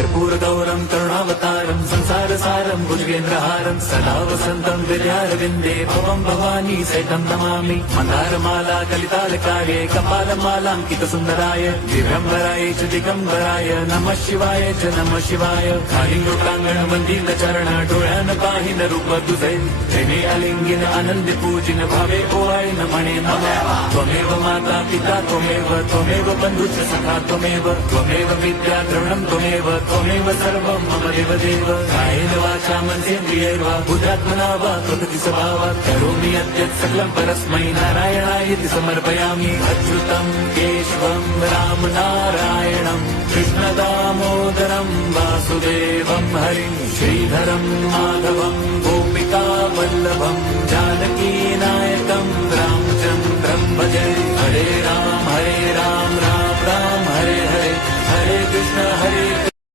कर्पूर गौरम करुणावतारम संसार सारम भुजगेंद्रहारम सदा वसंतम विद्यारविंदे भवम भवानी सहितं नमामि मंदारमाला कलितालकार्ये कपालमालांकित सुंदराय दिव्यंबराय च दिगंबराय नमः शिवाय च नमः शिवाय कालिंगोटांगण मंदिर चरण डोळ्यान पाहिन रूप तुझे प्रेमे अलिंगिन आनंद पूजिन भावे ओवाळीन म्हणे नमः त्वमेव माता पिता त्वमेव बंधुश्च सखा त्वमेव विद्या द्रवणं त्वमेव सर्वं मम देवदेव कायेन वाचा मनसेन्द्रियैर्वा बुद्ध्यात्मना वा प्रकृति स्वभावात् करोमि यद्यत् सकलं परस्मै नारायणायति समर्पयामि अच्युतं केशवं राम नारायणं कृष्णदामोदरं वासुदेवं हरिं श्रीधरं माधवं गोपिका वल्लभं जानकी नायकं रामचन्द्रं भजे।